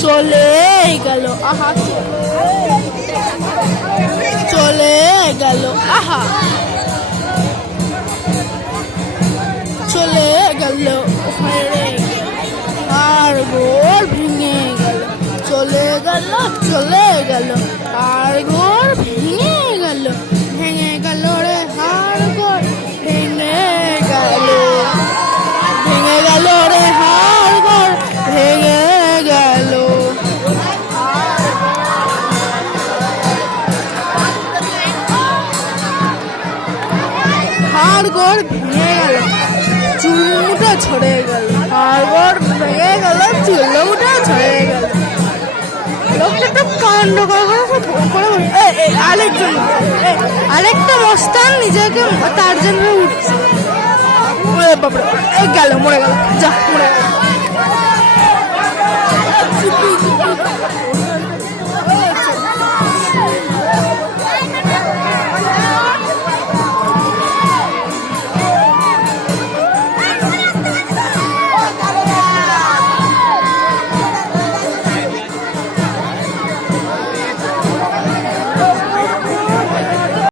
চলে গেল, আহা, চলে গেল, আহা। চলে গেল হেরে আর গোর ভেঙে গেল। চলে গেল চলে গেল আর গোর ভেঙে গেল ভেঙে গেল হাড় গোড় ভেঙে গেল। চুলমুটা ছড়ে গেল। হাড় গোড় ভেঙে গেল চুলমুটা ছড়ে গেল। লোকটা তো কাণ্ড করে আরেকজন আরেকটা মস্তান নিজেকে তার জন্য উঠছে। বাপরে গেল, মরে গেল। যা, মরে গেল।